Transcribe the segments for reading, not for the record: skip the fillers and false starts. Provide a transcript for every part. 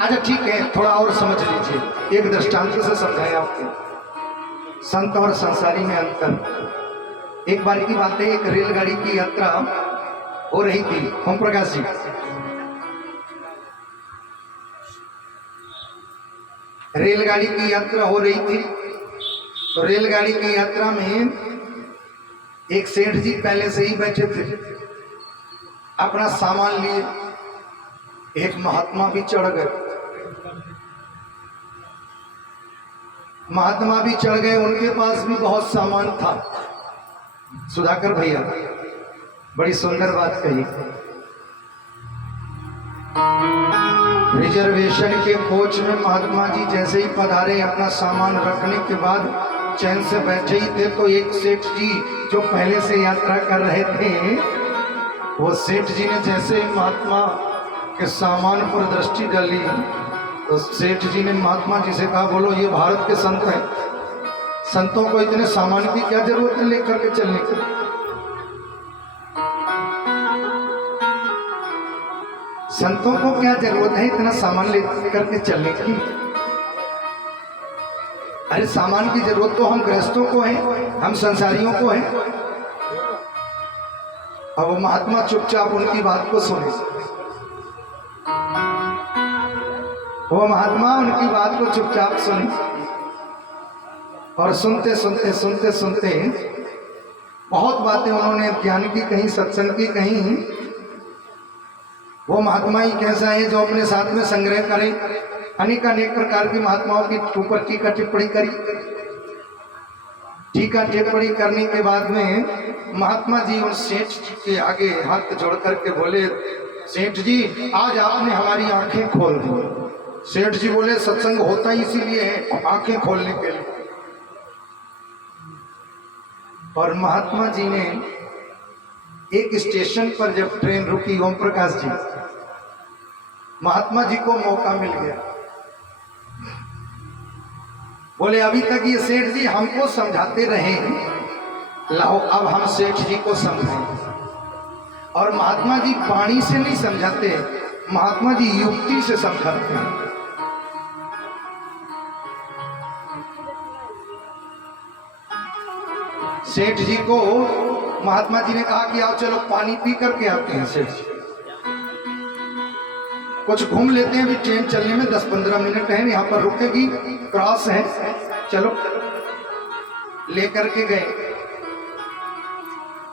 अच्छा ठीक है, थोड़ा और समझ लीजिए, एक दृष्टांत से समझाया आपको संत और संसारी में अंतर। एक बार की बात है, एक रेलगाड़ी की यात्रा हो रही थी। ओम प्रकाश जी, रेलगाड़ी की यात्रा हो रही थी, तो रेलगाड़ी की यात्रा में एक सेठ जी पहले से ही बैठे थे, अपना सामान लिए। एक महात्मा भी चढ़ गए, महात्मा भी चढ़ गए, उनके पास भी बहुत सामान था। सुधाकर भैया बड़ी सुंदर बात कही, रिजर्वेशन के कोच में महात्मा जी जैसे ही पधारे, अपना सामान रखने के बाद चैन से बैठे ही थे, तो एक सेठ जी जो पहले से यात्रा कर रहे थे, वो सेठ जी ने जैसे ही महात्मा के सामान पर दृष्टि डाली, तो सेठ जी ने महात्मा जी से कहा, बोलो ये भारत के संत हैं, संतों को इतने सामान की क्या जरूरत है लेकर के चलने की। संतों को क्या जरूरत है इतना सामान लेकर के चलने की। अरे सामान की जरूरत तो हम गृहस्थों को है, हम संसारियों को है। अब वो महात्मा चुपचाप उनकी बात को सुने, वो महात्मा उनकी बात को चुपचाप सुने, और सुनते सुनते सुनते सुनते बहुत बातें उन्होंने ज्ञान की कहीं, सत्संग की कहीं। वो महात्मा ही कैसा है जो अपने साथ में संग्रह करे, अनेक अनेक प्रकार की महात्माओं की ऊपर टीका टिप्पणी करी। टीका टिप्पणी करने के बाद में महात्मा जी उन सेठ जी के आगे हाथ जोड़ करके बोले, सेठ जी आज आपने हमारी आंखें खोल दी। सेठ जी बोले, सत्संग होता ही इसीलिए है, आंखें खोलने के लिए। और महात्मा जी ने एक स्टेशन पर जब ट्रेन रुकी, ओम प्रकाश जी, महात्मा जी को मौका मिल गया। बोले अभी तक ये सेठ जी हमको समझाते रहे, लाओ अब हम सेठ जी को समझाएं। और महात्मा जी वाणी से नहीं समझाते, महात्मा जी युक्ति से समझाते हैं। सेठ जी को महात्मा जी ने कहा कि आओ चलो पानी पी करके आते हैं। सेठ जी कुछ घूम लेते हैं, अभी ट्रेन चलने में 10-15 मिनट है, यहाँ पर रुकेगी, क्रॉस है, चलो लेकर के गए।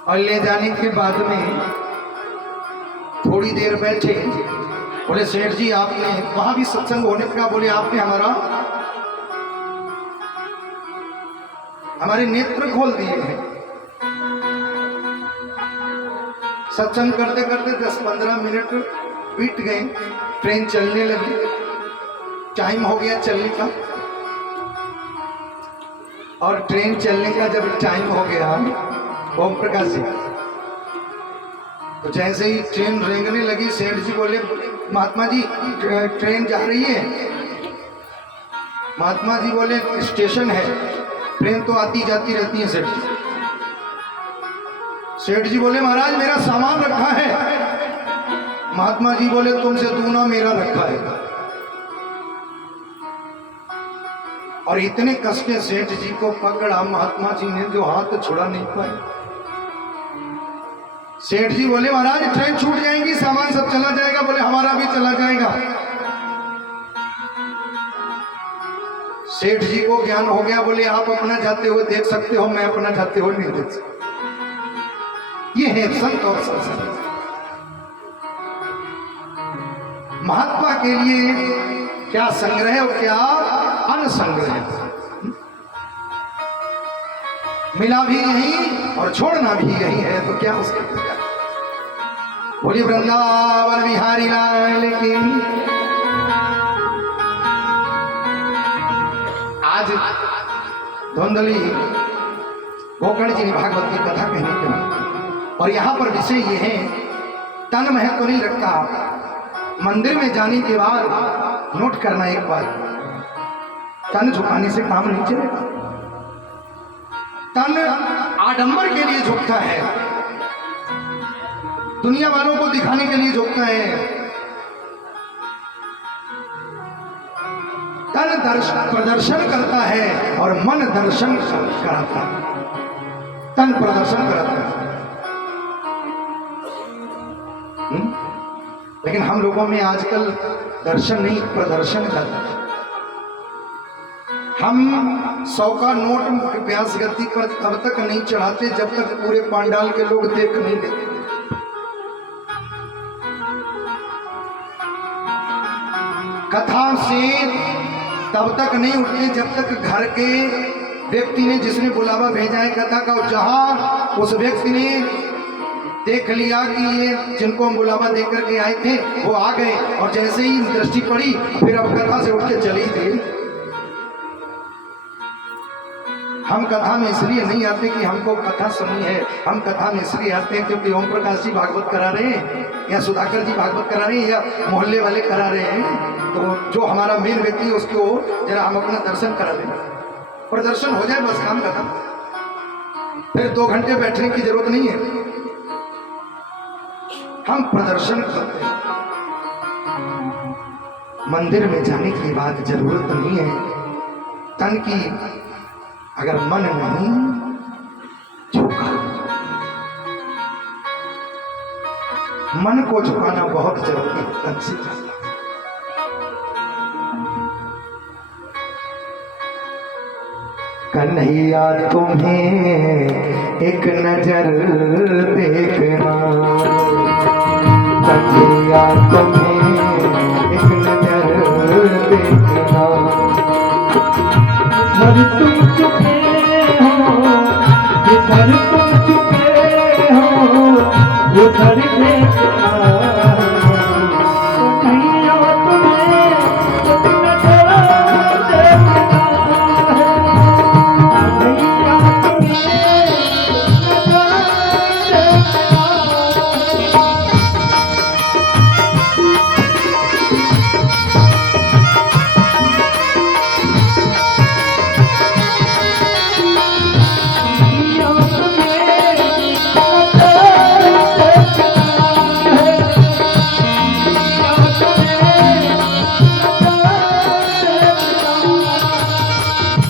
और ले जाने के बाद में थोड़ी देर बैठे, बोले सेठ जी आपने वहां भी सत्संग होने का, बोले आपने हमारे नेत्र खोल दिए हैं। सत्संग करते करते 10-15 मिनट बीत गए, ट्रेन चलने लगी, टाइम हो गया चलने का। और ट्रेन चलने का जब टाइम हो गया, ओम प्रकाश जी, तो जैसे ही ट्रेन रेंगने लगी, सेठ जी बोले, महात्मा जी ट्रेन जा रही है। महात्मा जी बोले, स्टेशन है, ट्रेन तो आती जाती रहती है। सेठ जी बोले, महाराज मेरा सामान रखा है। महात्मा जी बोले, तुमसे दूना मेरा रखा है। और इतने कस के सेठ जी को पकड़ा महात्मा जी ने, जो हाथ छुड़ा नहीं पाए। सेठ जी बोले, महाराज ट्रेन छूट जाएगी, सामान सब चला जाएगा। बोले हमारा भी चला जाएगा। सेठ जी को ज्ञान हो गया, बोले आप अपना जाते हुए देख सकते हो, मैं अपना जाते हुए नहीं देख सकता। ये है संत और संसार। महात्मा के लिए क्या संग्रह और क्या अनसंग्रह, मिला भी यही और छोड़ना भी यही है, तो क्या उसके बोली वृंदावन बिहारी लाल की। आज धुंधली गोकर्ण जी ने भागवत की कथा कहने के बाद, और यहाँ पर विषय ये है, तन महत्व नहीं रखता। मंदिर में जाने के बाद नोट करना एक बात, तन झुकाने से काम नहीं चलेगा। तन आडंबर के लिए झुकता है, दुनिया वालों को दिखाने के लिए झुकता है। तन प्रदर्शन करता है और मन दर्शन कराता है। तन प्रदर्शन कराता है। लेकिन हम लोगों में आजकल दर्शन नहीं, प्रदर्शन करता है। हम 100 का नोट व्यास गति पर तब तक नहीं चढ़ाते जब तक पूरे पांडाल के लोग देख नहीं लेते। कथा से तब तक नहीं उठते जब तक घर के व्यक्ति ने, जिसने बुलावा भेजा है कथा का, जहां उस व्यक्ति ने देख लिया कि ये जिनको हम बुलावा देकर के आए थे वो आ गए, और जैसे ही दृष्टि पड़ी फिर अब कथा से उठ के चली थी। हम कथा में इसलिए नहीं आते कि हमको कथा सुननी है, हम कथा में इसलिए आते हैं क्योंकि ओम प्रकाश जी भागवत करा रहे हैं, या सुधाकर जी भागवत करा रहे हैं, या मोहल्ले वाले करा रहे हैं। तो जो हमारा मेन व्यक्ति है उसको जरा हम अपना दर्शन करा देना, प्रदर्शन हो जाए, बस काम खत्म। फिर 2 घंटे बैठने की जरूरत नहीं है। हम प्रदर्शन करते हैं। मंदिर में जाने की बात जरूरत नहीं है। तन की अगर मन नहीं झुका, मन को झुकाना बहुत जरूरी है। तन से कन्हैया तुम्हें एक नजर देखना, कन्हैया तुम्हें एक नजर देखना, हर तुम चुके हो इधर, तुम चुके हो उधर देखना, कन्हैया तुम्हें एक नजर देखना, कन्हैया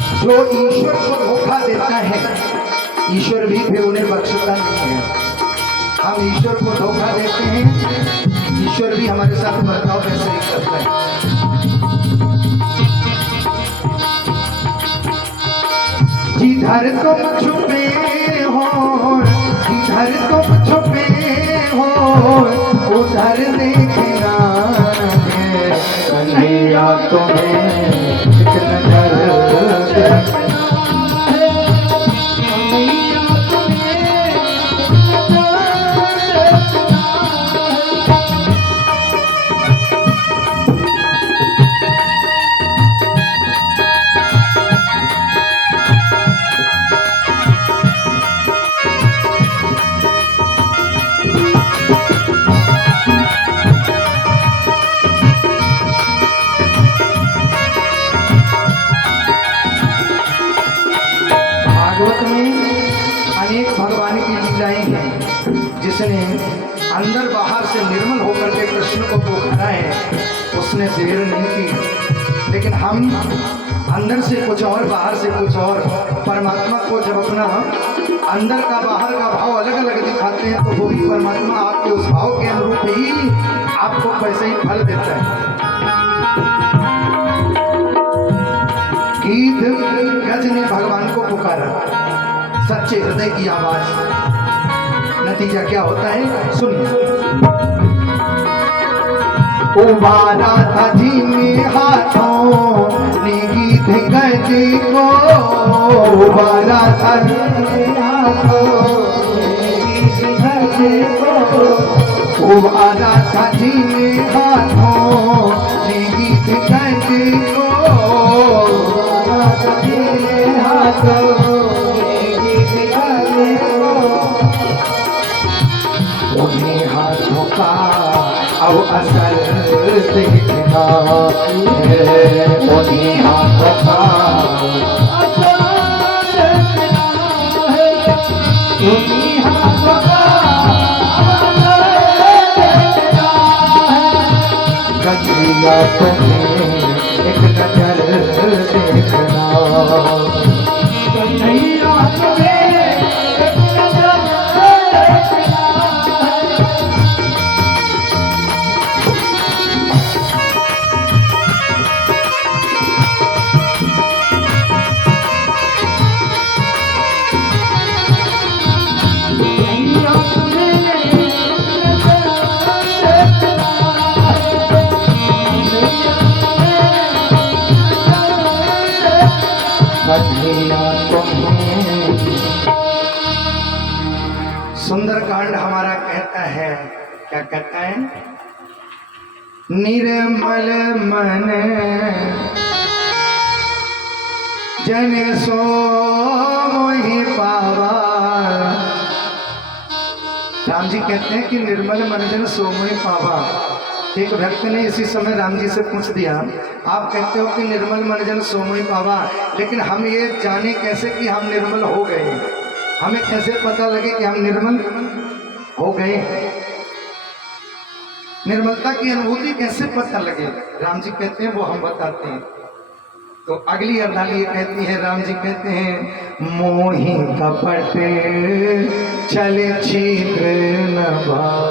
तुम्हें जो ईश्वर को धोखा देता है, ईश्वर भी फिर उन्हें बख्शता नहीं है। हम ईश्वर को धोखा देते हैं, ईश्वर भी हमारे साथ बर्ताव वैसे ही करता है। जिधर तुम छुपे हो, जिधर तुम छुपे हो उधर देखना है, कन्हैया तुम्हें एक नजर देखना है, कन्हैया तुम्हें भगवान की लीलाएं हैं। जिसने अंदर बाहर से निर्मल होकर के कृष्ण को पोखरा है, उसने देर नहीं की। लेकिन हम अंदर से कुछ और बाहर से कुछ और, परमात्मा को जब अपना अंदर का बाहर का भाव अलग अलग दिखाते हैं तो वो भी परमात्मा आपके उस भाव के अनुरूप ही आपको वैसे ही फल देता है। गीत गज ने भगवान को पुकारा, सच्चे हृदय की आवाज, नतीजा क्या होता है सुनिए। उबारा था धीमे हाथों ने गीत गज को, उबारा था धीमे हाथों ने गीत गज को, उबारा था धीमे हाथों ने गीत गज को, उबारा था धीमे हाथों उन्हीं हाथों का अब असर देखना है, उन्हीं हाथों का असर देखना है, उन्हीं हाथों का असर देखना है, कन्हैया तुम्हें एक नजर क्या कहता है? निर्मल मन जन सो मोहि पावा। राम जी कहते हैं कि निर्मल मन जन सो मोहि पावा। एक भक्त ने इसी समय राम जी से पूछ दिया, आप कहते हो कि निर्मल मन जन सो मोहि पावा, लेकिन हम ये जाने कैसे कि हम निर्मल हो गए? हमें कैसे पता लगे कि हम निर्मल हो गए? निर्मलता की अनुभूति कैसे पता लगे? राम जी कहते हैं वो हम बताते हैं। तो अगली अर्धाली कहती है, राम जी कहते हैं मोहि कपट चले छिद्र न भाव।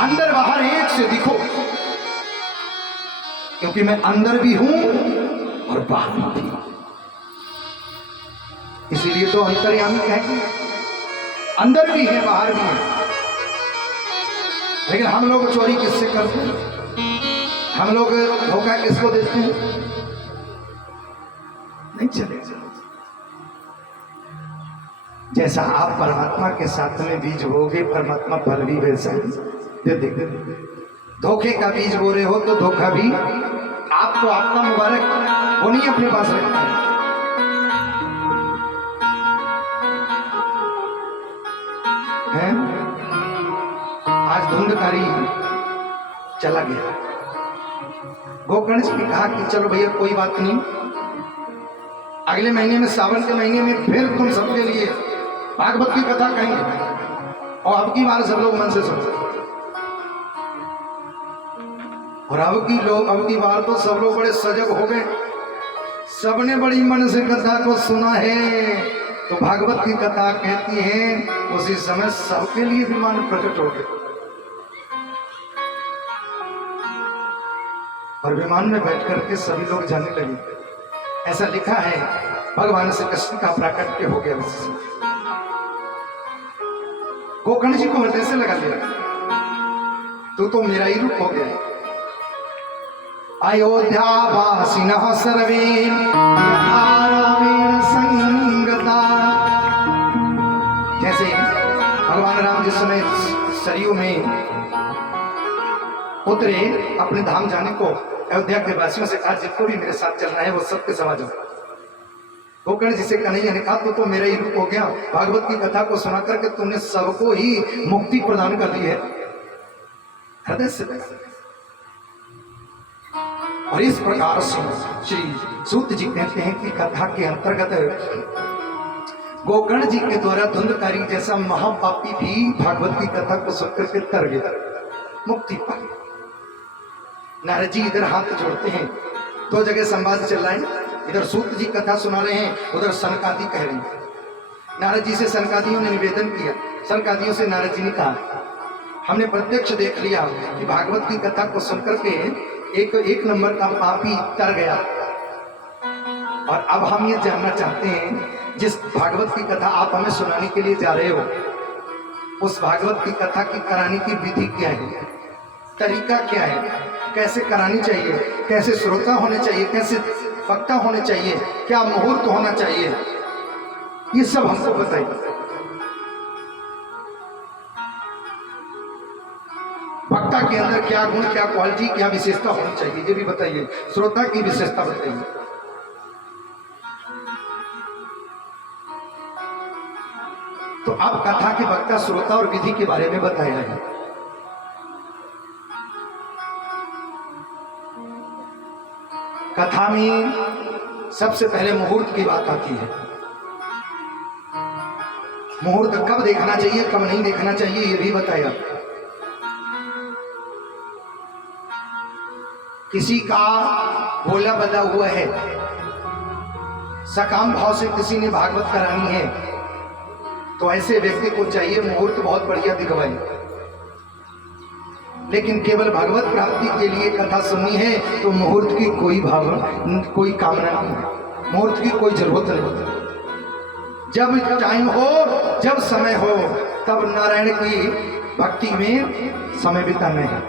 अंदर बाहर एक से दिखो, क्योंकि मैं अंदर भी हूं और बाहर भी हूं। इसीलिए तो अंतर्यामी कहते हैं, अंदर भी है बाहर भी है। लेकिन हम लोग चोरी किससे करते हैं? हम लोग धोखा किसको देते हैं? नहीं चलेगा। जैसा आप परमात्मा के साथ में बीज बोगे, परमात्मा फल भी वैसा ही दे। धोखे का बीज बो रहे हो तो धोखा भी आपको, आपका मुबारक वो नहीं अपने पास रखता है। आज धुंधकारी चला गया। गोकर्ण जी ने कहा कि चलो भैया कोई बात नहीं, अगले महीने में, सावन के महीने में फिर तुम सबके लिए भागवत की कथा कहेंगे और अब की बार सब लोग मन से सुनो। और अब की बार तो सब लोग बड़े सजग हो गए, सबने बड़ी मन से कथा को सुना है। तो भागवत की कथा कहती है उसी समय सबके लिए विमान प्रकट हो गए और विमान में बैठ करके सभी लोग जाने लगे। ऐसा लिखा है भगवान श्री कृष्ण का प्राकट्य हो गया। गोकर्ण जी को हृदय से लगा लिया, तू तो मेरा ही रूप हो गया। अयोध्या वासिनः सर्वे रामेण संगता। जैसे भगवान राम जिस समय सरयू में उतरे अपने धाम जाने को, अयोध्या के वासियों से कहा जिनको भी मेरे साथ चलना है वो सबके समा जाओ। गोकर्ण जी से कन्हैया ने कहा तो मेरा ही रूप हो गया। भागवत की कथा को सुना करके तुमने सबको ही मुक्ति प्रदान कर दी है। हृदय से और इस प्रकार से श्री सूत जी कहते हैं कि कथा के अंतर्गत गोकर्ण जी के द्वारा धुंधकारी जैसा महापापी भी भागवत की कथा को सुनकर के तर गया, मुक्ति पा गया। नारद जी इधर हाथ जोड़ते हैं, दो जगह संवाद चल रहा है। इधर सूत जी कथा सुना रहे हैं, उधर सनकादि कह रहे हैं। नारद जी से सनकादियों ने निवेदन किया, सनकादियों से नारद जी ने कहा हमने प्रत्यक्ष देख लिया कि भागवत की कथा को सुनकर के एक नंबर का पापी तर गया, और अब हम ये जानना चाहते हैं जिस भागवत की कथा आप हमें सुनाने के लिए जा रहे हो, उस भागवत की कथा की कराने की विधि क्या है, तरीका क्या है, कैसे करानी चाहिए, कैसे श्रोता होने चाहिए, कैसे वक्ता होने चाहिए, क्या मुहूर्त होना चाहिए, ये सब हमको बताइए। वक्ता के अंदर क्या गुण, क्या क्वालिटी, क्या विशेषता होनी चाहिए, ये भी बताइए। श्रोता की विशेषता बताइए। तो अब कथा के वक्ता, श्रोता और विधि के बारे में बताया है। कथा में सबसे पहले मुहूर्त की बात आती है। मुहूर्त कब देखना चाहिए, कब नहीं देखना चाहिए, ये भी बताया। किसी का बोला बदा हुआ है, सकाम भाव से किसी ने भागवत करानी है, तो ऐसे व्यक्ति को चाहिए मुहूर्त बहुत बढ़िया दिखवाए। लेकिन केवल भगवत प्राप्ति के लिए कथा सुननी है तो मुहूर्त की कोई भावना, कोई कामना नहीं, मुहूर्त की कोई जरूरत नहीं। जब टाइम हो, जब समय हो, तब नारायण की भक्ति में समय बिताना है।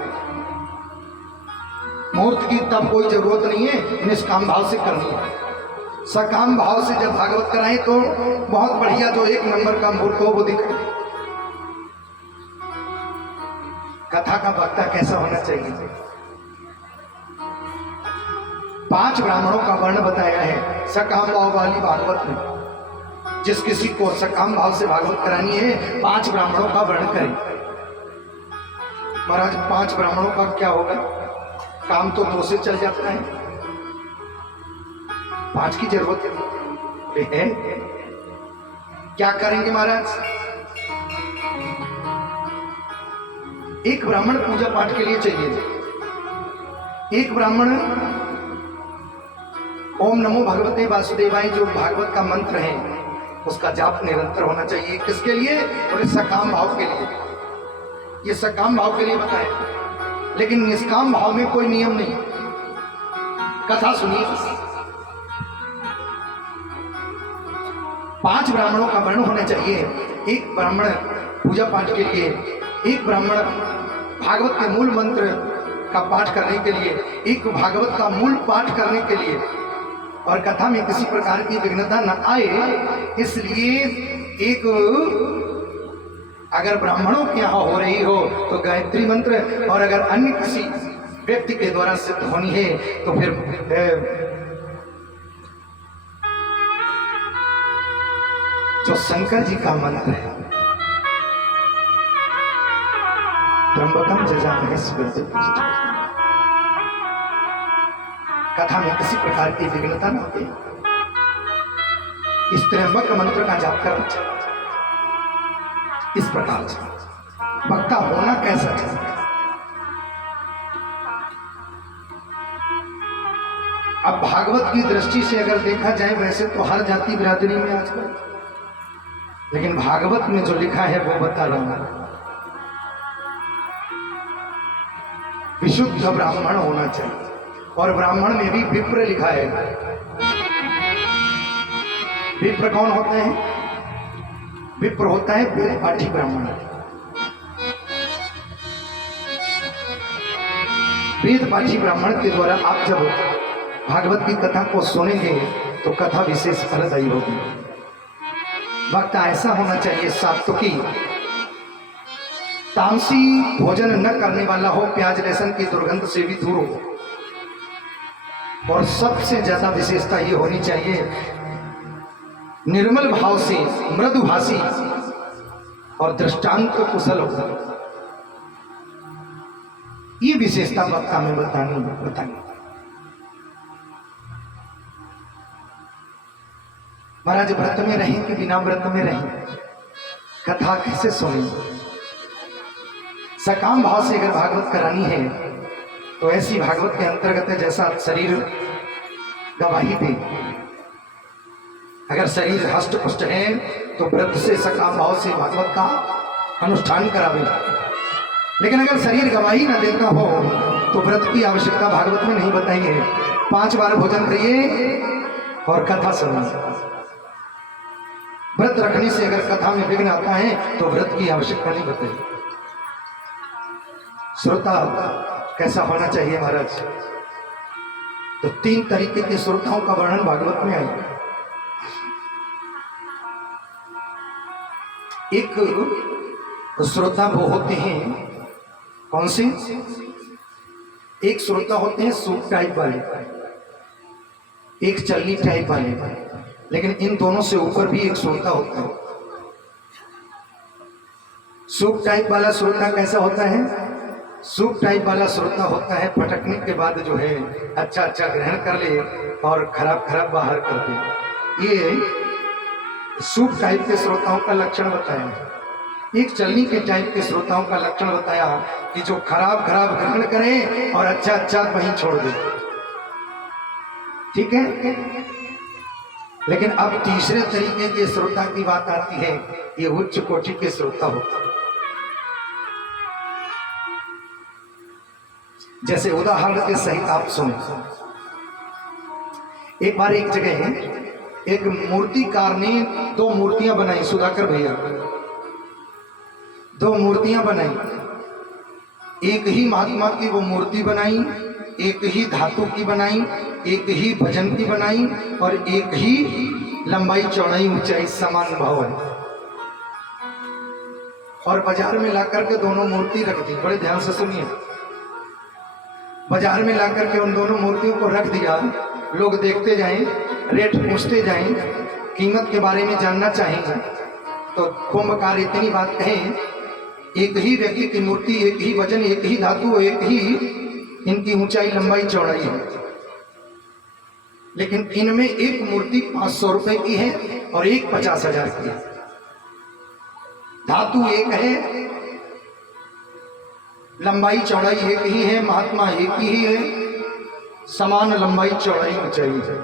मुहूर्त की तब कोई जरूरत नहीं है, निष्काम भाव से करनी है। सकाम भाव से जब भागवत कराएं तो बहुत बढ़िया जो एक नंबर का मुहूर्त हो वो दिखाए। कथा का वक्ता कैसा होना चाहिए। 5 ब्राह्मणों का वर्ण बताया है सकाम भाव वाली भागवत में। जिस किसी को सकाम भाव से भागवत करानी है 5 ब्राह्मणों का वर्ण करें। महाराज 5 ब्राह्मणों का क्या होगा, काम तो 2 से चल जाता है, 5 की जरूरत है। क्या करेंगे महाराज, एक ब्राह्मण पूजा पाठ के लिए चाहिए। एक ब्राह्मण ओम नमो भगवते वासुदेवाय जो भागवत का मंत्र है उसका जाप निरंतर होना चाहिए। किसके लिए, बोले सकाम भाव के लिए। ये सकाम भाव के लिए बताया, लेकिन निष्काम भाव में कोई नियम नहीं। कथा सुनिए। 5 ब्राह्मणों का वर्ण होना चाहिए। एक ब्राह्मण पूजा पाठ के लिए, एक ब्राह्मण भागवत के मूल मंत्र का पाठ करने के लिए, एक भागवत का मूल पाठ करने के लिए, और कथा में किसी प्रकार की विघ्नता न आए इसलिए एक, अगर ब्राह्मणों के यहाँ हो रही हो तो गायत्री मंत्र, और अगर अन्य किसी व्यक्ति के द्वारा सिद्ध होनी है तो फिर जो शंकर जी का मंत्र है त्र्यंबकम जजामहे सुगंधिं। कथा में किसी प्रकार की विघ्नता न हो, इस त्र्यंबक मंत्र का जाप करना चाहिए। इस प्रकार से वक्ता होना कैसा चाहिए। अब भागवत की दृष्टि से अगर देखा जाए वैसे तो हर जाति बिरादरी में आजकल, लेकिन भागवत में जो लिखा है वो बता रहा हूं, विशुद्ध ब्राह्मण होना चाहिए। और ब्राह्मण में भी विप्र लिखा है। विप्र कौन होते हैं, विप्र होता है वेद पाठी ब्राह्मण। वेद पाठी ब्राह्मण के द्वारा आप जब भागवत की कथा को सुनेंगे तो कथा विशेष फलदायी होगी। वक्ता ऐसा होना चाहिए सात्विकी, तामसी भोजन न करने वाला हो, प्याज लहसुन की दुर्गंध से भी दूर हो, और सबसे ज्यादा विशेषता ये होनी चाहिए निर्मल भाव से मृदुभाषी और दृष्टांत कुशल हो। ये विशेषता वक्ता में बतानी। महाराज व्रत में रहें कि बिना व्रत में रहें, कथा कैसे सुनेंगे। सकाम भाव से अगर भागवत करानी है तो ऐसी भागवत के अंतर्गत है जैसा शरीर गवाही दे। अगर शरीर हष्ट पुष्ट है तो व्रत से सकाम भाव से भागवत का अनुष्ठान करावे। लेकिन अगर शरीर गवाही न देता हो तो व्रत की आवश्यकता भागवत में नहीं बताइए। 5 बार भोजन करिए और कथा सुनिए। व्रत रखने से अगर कथा में विघ्न आता है तो व्रत की आवश्यकता नहीं बताइए। श्रोता कैसा होना चाहिए महाराज, तो 3 तरीके के श्रोताओं का वर्णन भागवत में आएगा। एक श्रोता वो होते हैं, कौन से, एक श्रोता होते हैं सूप टाइप वाले, एक चलनी टाइप वाले, लेकिन इन दोनों से ऊपर भी एक श्रोता होता है। सूप टाइप वाला श्रोता कैसा होता है, सूप टाइप वाला श्रोता होता है पटकने के बाद जो है अच्छा अच्छा ग्रहण कर ले और खराब खराब बाहर कर दे। ये सूप टाइप के श्रोताओं का लक्षण बताया। एक चलनी के टाइप के श्रोताओं का लक्षण बताया कि जो खराब खराब ग्रहण करे और अच्छा अच्छा वहीं छोड़ दे। ठीक है, लेकिन अब तीसरे तरीके के श्रोता की बात आती है। ये उच्च कोटि के श्रोता होता है। जैसे उदाहरण के सहित आप सुने। एक बार एक जगह है, एक मूर्तिकार ने 2 मूर्तियां बनाई। सुधाकर भैया 2 मूर्तियां बनाई। एक ही महात्मा की वो मूर्ति बनाई, एक ही धातु की बनाई, एक ही भजन की बनाई, और एक ही लंबाई चौड़ाई ऊंचाई समान भाव है। और बाजार में ला करके दोनों मूर्ति रख दी। बड़े ध्यान से सुनिए, बाजार में ला करके उन दोनों मूर्तियों को रख दिया। लोग देखते जाएं, रेट पूछते जाएं, कीमत के बारे में जानना चाहेंगे। तो कुंभकार इतनी बात कहें, एक ही व्यक्ति की मूर्ति, एक ही वजन, एक ही धातु, एक ही इनकी ऊंचाई लंबाई चौड़ाई है, लेकिन इनमें एक मूर्ति 500 रुपए की है और एक 50,000 की है। धातु एक है, लंबाई चौड़ाई एक ही है, महात्मा एक ही है, समान लंबाई चौड़ाई ऊंचाई है।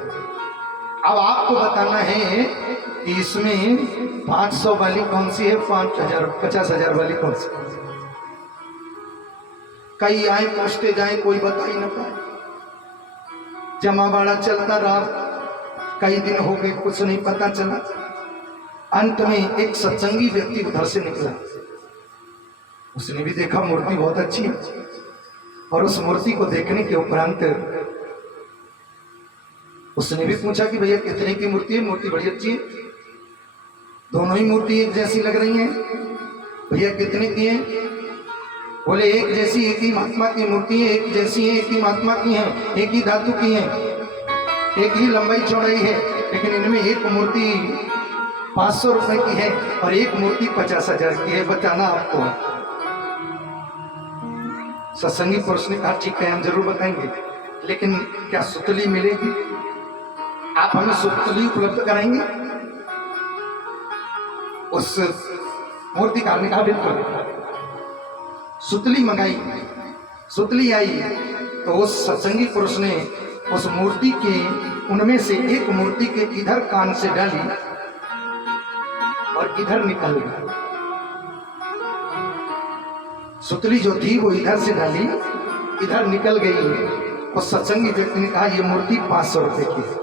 अब आपको बताना है कि इसमें 500 वाली कौन सी है, 50,000 वाली कौन सी। कई आए पूछते जाए, कोई बता ही ना पाए। जमावाड़ा चलता रहा, कई दिन हो गए, कुछ नहीं पता चला। अंत में एक सत्संगी व्यक्ति उधर से निकला, उसने भी देखा मूर्ति बहुत अच्छी है, और उस मूर्ति को देखने के उपरांत उसने भी पूछा कि भैया कितने की मूर्ति है। मूर्ति बड़ी अच्छी है, दोनों ही मूर्ति एक जैसी लग रही हैं। भैया कितने की है? बोले एक जैसी, एक ही महात्मा की मूर्ति है, एक जैसी है, एक ही महात्मा की है, एक ही धातु की है, एक ही लंबाई चौड़ाई है, लेकिन इनमें एक मूर्ति 500 रुपए की है और एक मूर्ति 50,000 की है। बताना आपको। सत्संगी पुरुष ने कहा ठीक है, हम जरूर बताएंगे, लेकिन क्या सुतली मिलेगी? आप हमें सुतली उपलब्ध कराएंगे? उस मूर्तिकार ने कहा बिल्कुल। सुतली मंगाई, सुतली आई तो उस सत्संगी पुरुष ने उस मूर्ति के, उनमें से एक मूर्ति के इधर कान से डाली और इधर निकल गई। सुतली जो थी वो इधर से डाली, इधर निकल गई। उस सत्संगी व्यक्ति ने कहा ये मूर्ति 500 रुपए की है।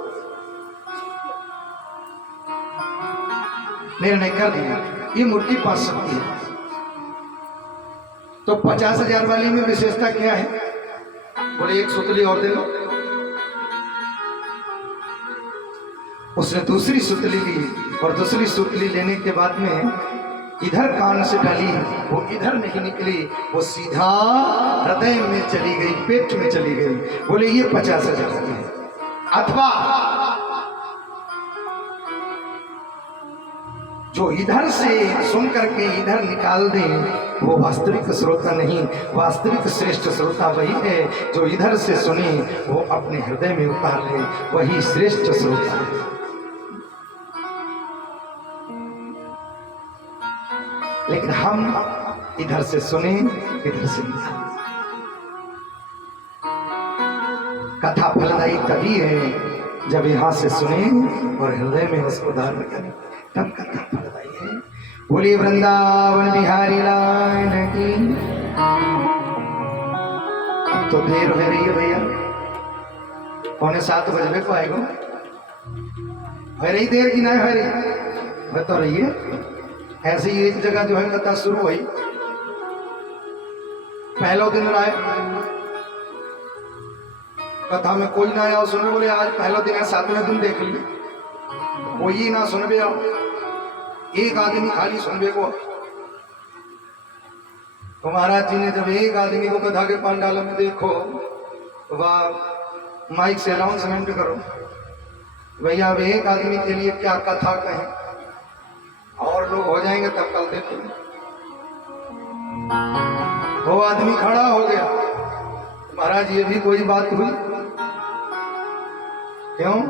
निर्णय कर दिया ये मूर्ति 500 की है। तो 50,000 वाली में विशेषता क्या है? बोले एक सुतली और दे लो। उसने दूसरी सुतली ली और दूसरी सुतली लेने के बाद में इधर कान से डाली, वो इधर नहीं निकली, वो सीधा हृदय में चली गई, पेट में चली गई। बोले ये 50,000 की है। अथवा जो इधर से सुन करके इधर निकाल दे वो वास्तविक श्रोता नहीं, वास्तविक श्रेष्ठ श्रोता वही है जो इधर से सुने वो अपने हृदय में उतार ले, वही श्रेष्ठ श्रोता है। लेकिन हम इधर से सुने, इधर से निकाल। कथा फलदायी तभी है जब यहां से सुने और हृदय में उसको धारण करें, तब कथा फलदायी है। बोलिए वृंदावन बिहारी लाल की। अब तो देर हो रही है भैया, 6:45 बजे को आएगा। हो रही देर की नहीं हो रही? हो तो रही है। ऐसे ही एक जगह जो है कथा शुरू हुई, पहला दिन आए, कथा में कोई ना आया सुनने। बोले आज पहला दिन है, 7वें दिन देख लिए, कोई ना सुनबे आओ, एक आदमी खाली सुनबे को। तो महाराज जी ने जब एक आदमी को कथा के पंडाल में देखो, वाह माइक से अनाउंसमेंट करो भैया अब एक आदमी के लिए क्या कथा कहें, और लोग हो जाएंगे तब कल देखो। वो आदमी खड़ा हो गया, महाराज ये भी कोई बात हुई? क्यों?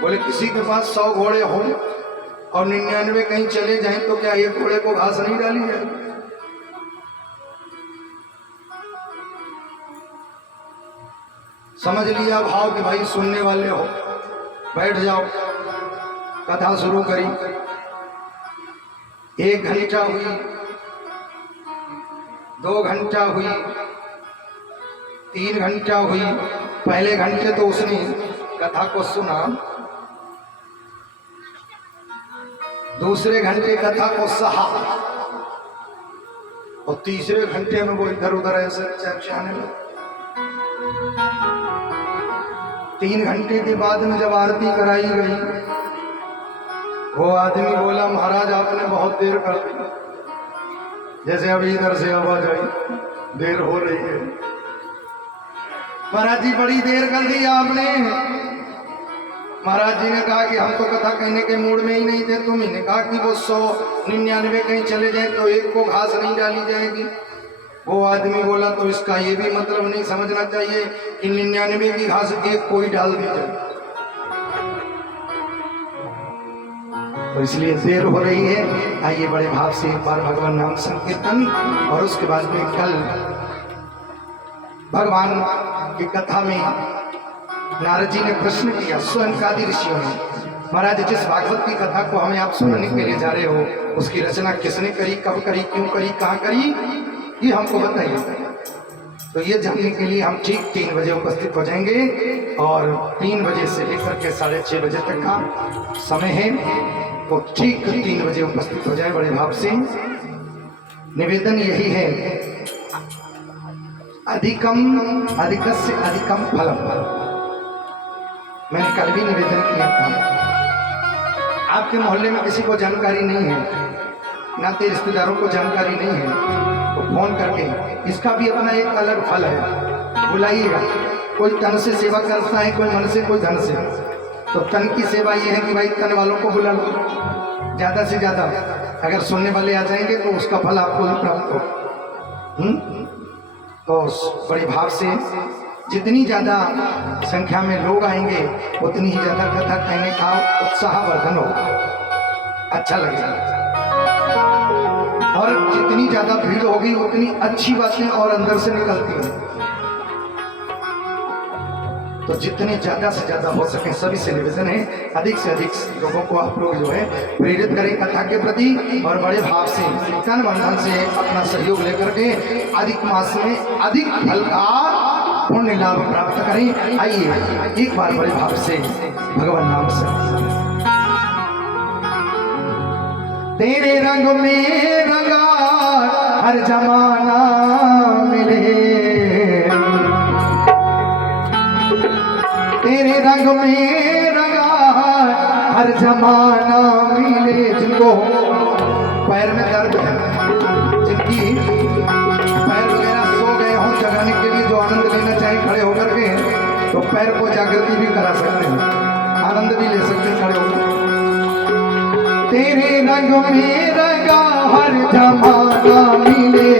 बोले किसी के पास 100 घोड़े हो और 99 कहीं चले जाएं तो क्या एक घोड़े को घास नहीं डाली जाए? समझ लिया भाव कि भाई सुनने वाले हो, बैठ जाओ। कथा शुरू करी, 1 घंटा हुई, 2 घंटा हुई, 3 घंटा हुई। पहले घंटे तो उसने कथा को सुना, दूसरे घंटे कथा को सहा, और तीसरे घंटे में वो इधर उधर ऐसे चर्चाने लगा। 3 घंटे के बाद में जब आरती कराई गई, वो आदमी बोला महाराज आपने बहुत देर कर दी, जैसे अभी इधर से आवाज आई, देर हो रही है। महाराज जी बड़ी देर कर दी आपने। महाराज जी ने कहा कि हम तो कथा कहने के मूड में ही नहीं थे। तुम ही ने कहा कि वो 199 कहीं चले जाए तो एक को घास नहीं डाली जाएगी। वो आदमी बोला तो इसका ये भी मतलब नहीं समझना चाहिए कि 99 की घास एक कोई डाल दी जाए। तो इसलिए देर हो रही है। आइए बड़े भाव से एक बार भगवान नाम संकीर्तन, और उसके बाद में कल भगवान की कथा में नारद जी ने प्रश्न किया स्वयं कादि ऋषियों ने, महाराज जिस भागवत की कथा को हमें आप सुनाने के लिए जा रहे हो उसकी रचना किसने करी, कब करी, क्यों करी, कहाँ करी, ये हमको बताइए। तो ये जानने के लिए हम ठीक 3 बजे उपस्थित हो जाएंगे और 3 बजे से लेकर के 6:30 बजे तक का समय है। तो ठीक 3 बजे उपस्थित हो जाए बड़े भाव से। निवेदन यही है, अधिकस्य अधिकम फलम। मैंने कल भी निवेदन किया था। आपके मोहल्ले में किसी को जानकारी नहीं है, नाते रिश्तेदारों को जानकारी नहीं है, तो फोन करके इसका भी अपना एक अलग फल है, बुलाइएगा। कोई तन से सेवा करता है, कोई मन से, कोई धन से। तो तन की सेवा ये है कि भाई तन वालों को बुला लो ज़्यादा से ज़्यादा। अगर सुनने वाले आ जाएंगे तो उसका फल आपको ही प्राप्त हो। तो बड़े भाव से जितनी ज़्यादा संख्या में लोग आएंगे उतनी ही ज़्यादा कथा कहने का उत्साह वर्धन होगा, अच्छा लगेगा। और जितनी ज़्यादा भीड़ होगी उतनी अच्छी बातें और अंदर से निकलती हैं। तो जितने ज़्यादा से ज़्यादा हो सके सभी से निवेदन है, अधिक से अधिक लोगों को आप लोग जो है प्रेरित करें कथा के प्रति, और बड़े भाव से तन मन धन से अपना सहयोग लेकर के अधिक मास में अधिक फल का पुण्य लाभ प्राप्त करें। आइए एक बार बड़े भाव से भगवान नाम से। तेरे रंग में रंगा हर जमाना मिले, तेरे रंग में रंगा हर जमाना मिले। जिनको पैर में दर्द है, जिनकी पैर वगैरह सो गए हों, जगाने के लिए जो आनंद लेना चाहे खड़े होकर के, तो पैर को जागृति भी करा सकते हैं, आनंद भी ले सकते हैं खड़े होकर। तेरे रंग में रंगा हर जमाना मिले,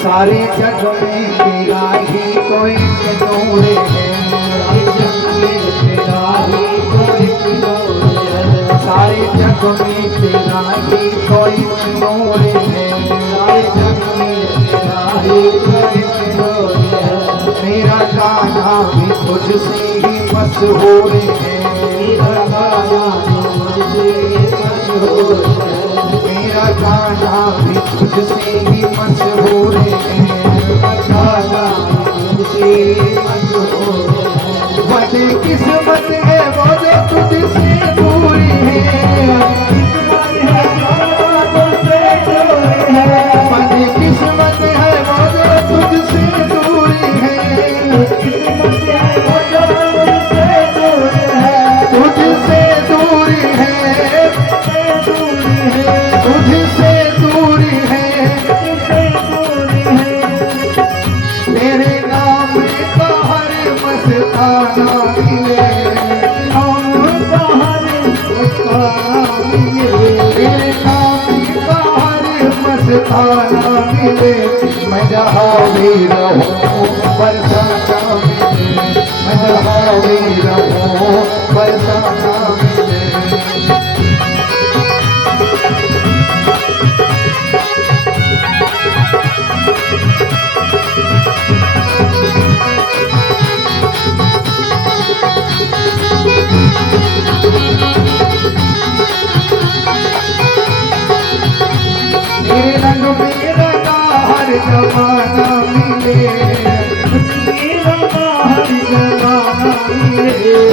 सारे जग में तेरा ही कोई नूर है, सारे जग में तेरा ही कोई नूर है, सारे जग में तेरा ही कोई नूर है, सारे जग में तेरा ही कोई नूर है। मेरा गाना भी तुझसे ही मशहूर है, मेरा गाना भी तुझसे ही मशहूर है, मेरा गाना भी तुझसे ही मशहूर है, गाना तुझसे मशहूर है। बड़ी किस्मत है वो जो तुझसे दूर है, किस्मत है वो तुझसे दूर है, बड़ी किस्मत है वो जो तुझसे दूर है, किस्मत है वो जो तुझसे दूर है, तुझसे दूर है, तुझसे दूर है, तेरे नाम मैं जहाँ भी रहूं बरसाना मिले, मैं जहाँ भी रहूं बरसाना मिले। तेरे रंग में रंगा हर जमाना मिले, हर जमाना मिले,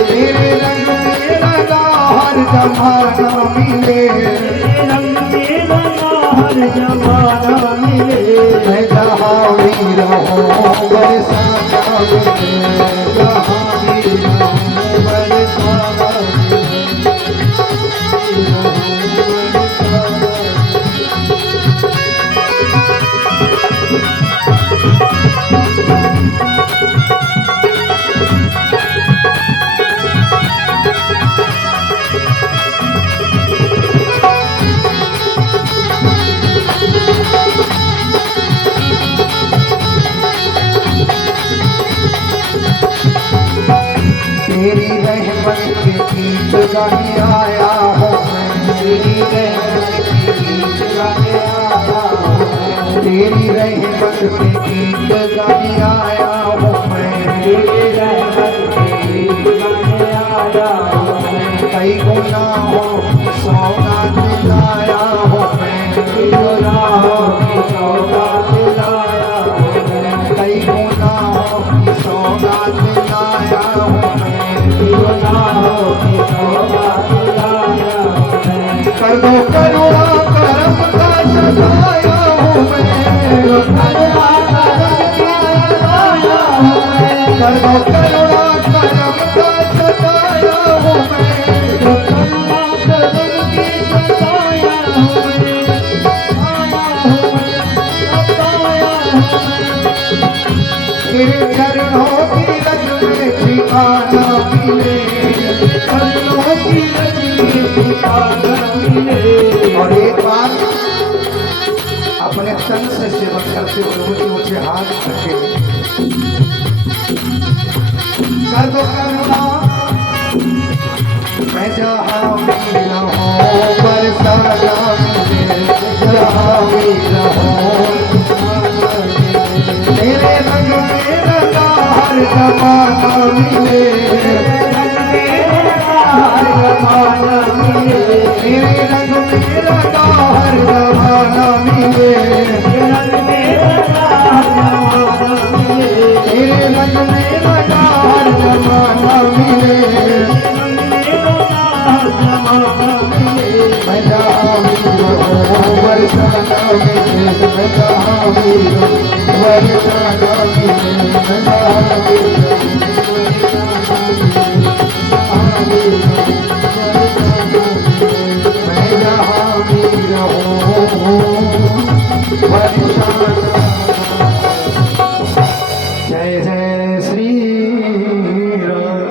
तेरे रंग में रंगा हर जमाना मिले, रंग में रंगा हर जमाना मिले। मैं जहाँ भी रहूं बरसाना मिले, जहाँ भी रहूं बरसाना मिले। तेरी रहमत के गीत गाने आया हूँ मैं, तेरी रहमत के गीत गाने आया हूँ, तेरी रहमत के गीत गाने आया हूँ मैं, तेरी रहमत के गीत गाने आया हूँ मैं। कई गुनाहों की सौगात लाया हूँ मैं, कई गुनाहों की सौगात लाया हूँ मैं, कई गुनाहों की सौगात लाया हूँ मैं। कर दो करुणा करम का सजाया हूँ मैं, करुणा करम का सजाया हूँ मैं, कर दो करुणा करम का सजाया हूँ मैं, करुणा करम की सजाया हूँ मैं, तेरे चरणों की रज में ठिकाना मिले, चरणों की रज में ठिकाना मिले। और एक बार अपने तन से सेवन करते हुए ऊंचे हाथ रखे, कर दो करुणा। मैं जहाँ भी रहूं बरसाना मिले, जहाँ भी रहूं तेरे रंग में रंगा हर जमाना मिले, तेरे रंग में रंगा हर जमाना मिले, तेरे रंग में रंगा हर जमाना मिले। मैं जहाँ भी रहूं बरसाना मिले, मैं जहाँ भी रहूं बरसाना मिले, मैं जहाँ भी जय जय श्री राम।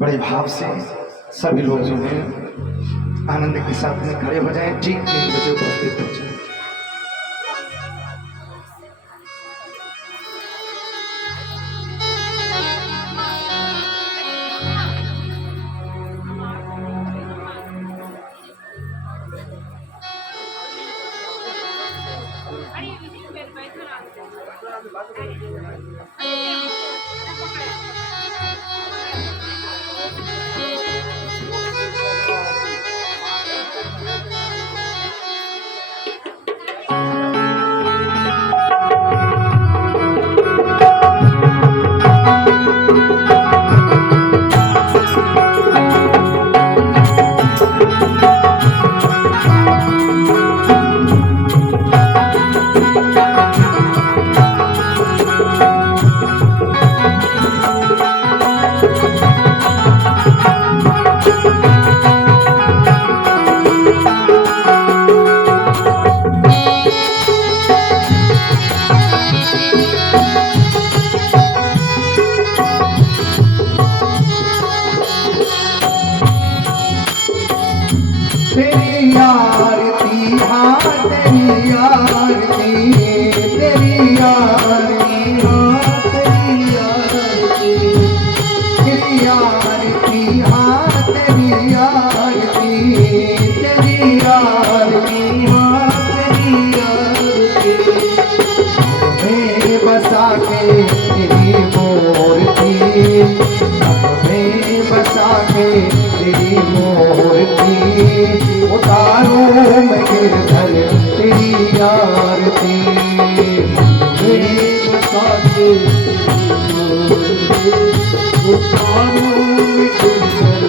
बड़े भाव से सभी लोग जो हैं आनंद के साथ में खड़े हो जाएं, ठीक 3 बजे उपस्थित हो जाएं। तेरी आरती हाँ तेरी आरती आरती हाँ तेरी आरती, तेरी आरती हाँ तेरी आरती, मैं बसा के तेरी मूर्ति, मैं बसा के तेरी मूर्ति, उतारूं मैं गिरधर तेरी आरती, मैं बसा के उतारूं मैं गिरधर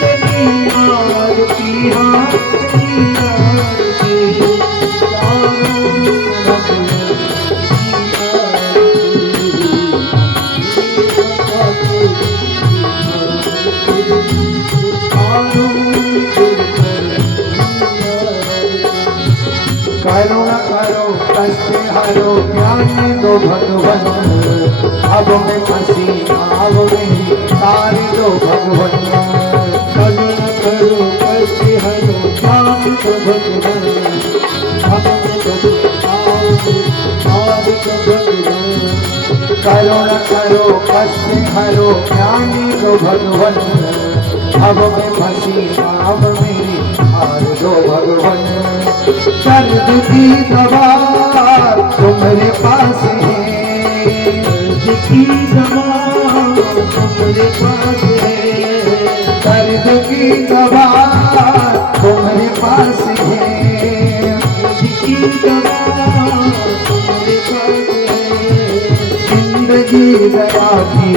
तेरी आरती, हाँ तेरी आरती, करुणा करो कष्ट हरो ज्ञान दो भगवन, अब मैं फंसी नाव में तार दो भगवन, करुणा करो कष्ट हरो ज्ञान दो भगवन, अब मैं फंसी नाव में तार दो भगवन, करुणा करो कष्ट हरो ज्ञान दो भगवन, अब मैं फंसी नाव में तार दो भगवन, दर्द की दवा तुम्हारे पास है, दर्द की दवा तुम्हारे पास है, दर्द की दवा तुम्हारे पास है, दर्द की दवा तुम्हारे पास है, जिंदगी दया की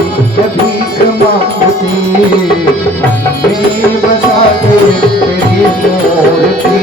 भीख मांगती, मैं बसा के तेरी मूर्ति,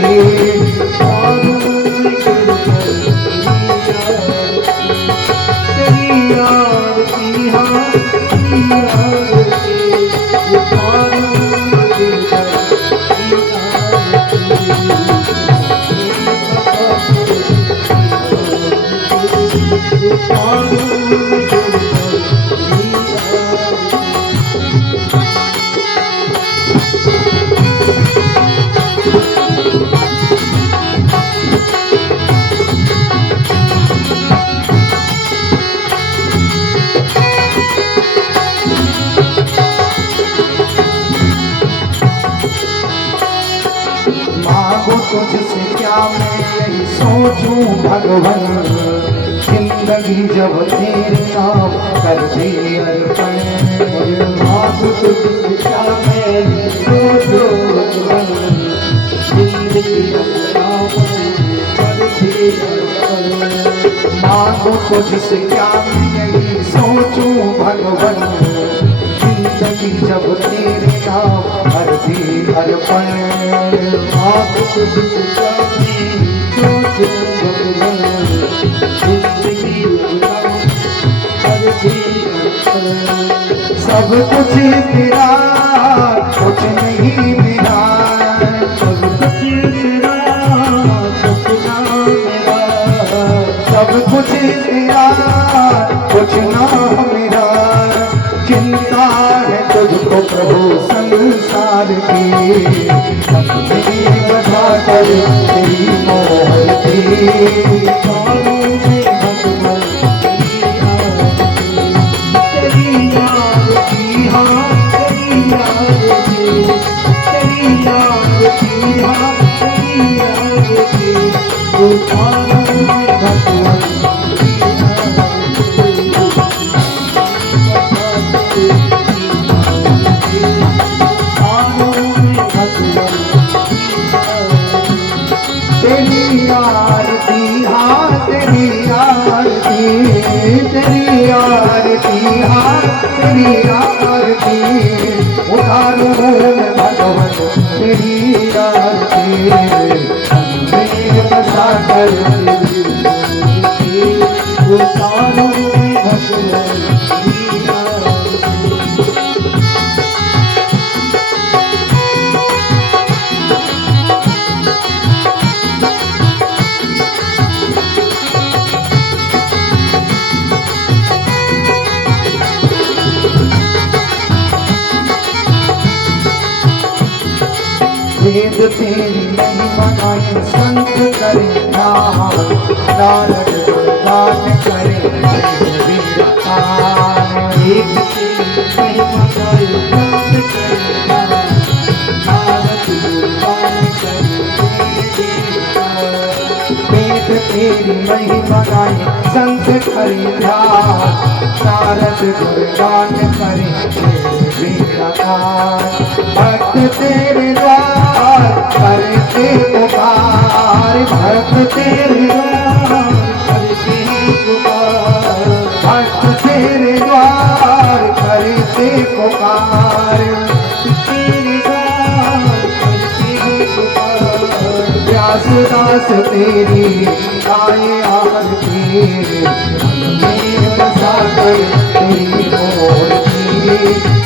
तुझसे क्या मैं यही सोचूं भगवन, जिंदगी जब तेरे नाम कर दे अर्पण, तुझसे क्या मैं यही सोचूं भगवन, जिंदगी जब नाम कर दे अर्पण, मांगो तुझसे क्या मैं यही सोचूं भगवन, जिंदगी जब तेरे नाम कर दे अर्पण, सब कुछ तेरा कुछ नहीं मेरा, सब कुछ तेरा कुछ ना मेरा, सब कुछ तेरा कुछ ना मेरा, चिंता है तुझको प्रभु संसार की, बधा कर तेरी मूर्ति, तेरी आरती हाँ तेरी आरती, तेरी आरती हाँ तेरी आरती, उतारूं मैं भगवन तेरी आरती हाँ तेरी आरती, तेरी आरती हाँ तेरी आरती, उतारूं मैं भगवन तेरी आरती, मैं बसा कर उतारूं मैं भगवन तेरी आरती। वेद तेरी महिमा गाएं संत करे नाम, नारद गान करे वीर एक तेरी महिमा गाए संत करेगा, नारद गुणगान करेगा। एक तेरी महिमा गाए संत करेगा, नारद गुणगान करेंगे बेड़ापार। भक्त तेरे द्वार करते पुकार, भक्त तेरे द्वार करते पुकार, भक्त तेरे द्वार करते पुकार, तेरे द्वार करते पुकार। व्यासदास तेरी गाए आरती, में बसा कर तेरी मूर्ति,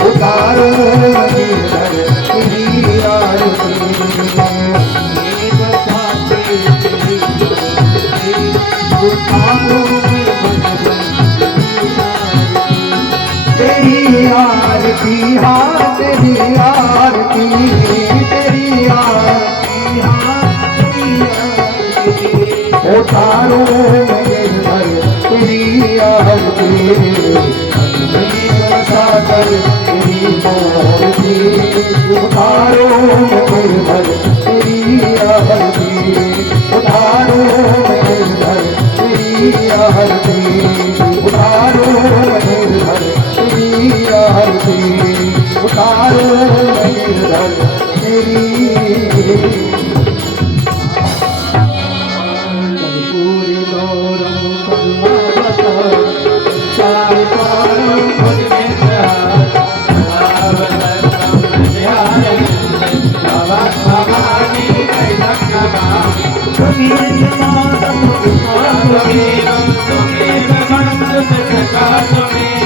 उतारो मुझे घर तेरी आरती। में बसा तेरी मूर्ति, उतारो तेरी आरती, हाँ तेरी आरती, तेरी आरती, हाँ तेरी आरती। उतारो मेरे घर तेरी आरती, में बसा कर तेरी मूर्ति, उतारो